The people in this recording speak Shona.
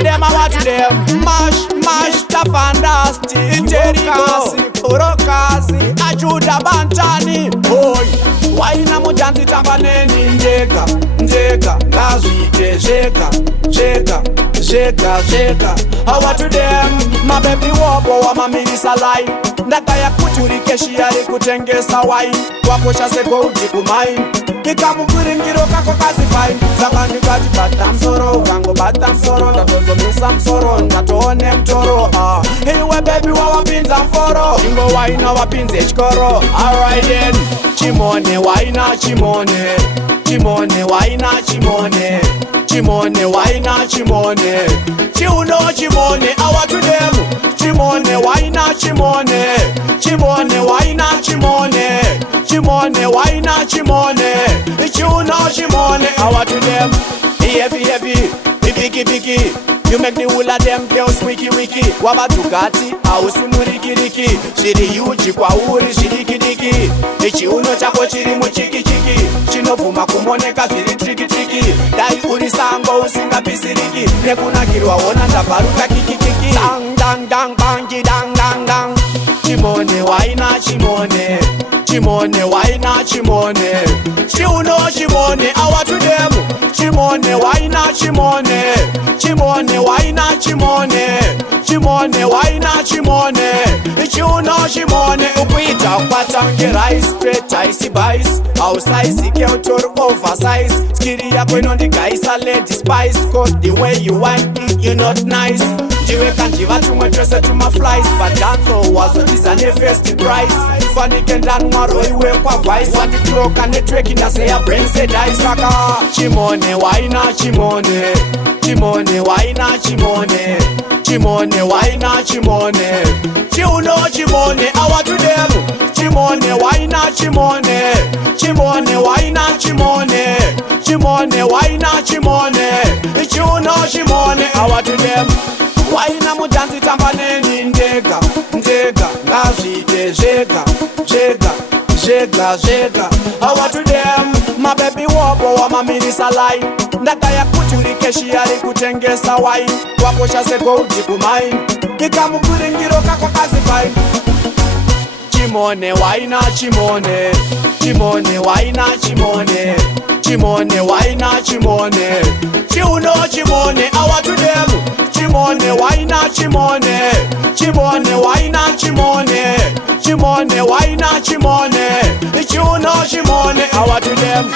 to them, I want to them. Mash, the fantastic. Jericho, Orokazi, Ajuda Bantani. Boy, why na mujanti tambaneni njeka, njeka, ngazwite, sheka. I want to them, my baby wobo wa mamirisa line. Ndakaya kuturikeshi yari kutengesa wine. Waposha seko uji kumain. Nikamukuringiro kako kazi fine. Zakani kaji bata msoro, ukango bata msoro. Ndatozo misa msoro, ndatoone mtoro. Hiwe baby wa wapinza mforo. Ingo waina wapinze chikoro. Alright then, chimone waina chimone. Chimone waina chimone. Chimone waina chimone. Chiuno chimone, awa to them. Chimone waina chimone. Chimone waina chimone. Chimone waina chimone. Chiuno chimone, awa to them. Heavy, biggie. You make the whole of them girls wiki. Wabatukati, ausi murikiriki. Shiri yuji kwa uri shirikidiki. Chiuno chako chiri muchiki. Chinovuma kumoneka zviri triki. Dai uri sango usinga pisiriki. Nekuna kirwa ona ndabaruka kikikiki. Dang bangi dang. Chimone waina chimone. Chimone waina chimone. Chiuno chimone, awa to them. Chimone waina chimone. Chimone waina chimone. Chimone waina chimone. Chiuno chimone. Upita kwatange rice straight icy bice. Outsize keltor oversize. Skiri yako inondigaisa lady spice. Cause the way you want it, you're not nice. Jiwe kanjiva tumwe dresse to my flies. But danzo wazo dizane first price. Funny kendan mwaro iwe kwa vice. What the clock and the trick in the say a brain say dice raka. Chimone waina chimone. Chimone waina chimone. Chimone waina chimone. Chiuno chimone, awa to them. Chimone waina chimone. Chimone waina chimone. Chimone waina chimone. Chiuno chimone, awa to them. Waina mujanzi tambaneni njeka, ngazwite sheka. I want to them, my baby wobo wa mamirisa line. Ndakaya kuturikeshi yari kutengesa wine. Waposha seko uji kumain. Nikamukuringiro kako kazi fine. Chimone waina chimone. Chimone waina chimone. Chimone waina chimone. Chiuno chimone, awa to them. Chimone waina chimone. Chimone waina chimone. Chimone waina chimone. Chiuno chimone, awa to them.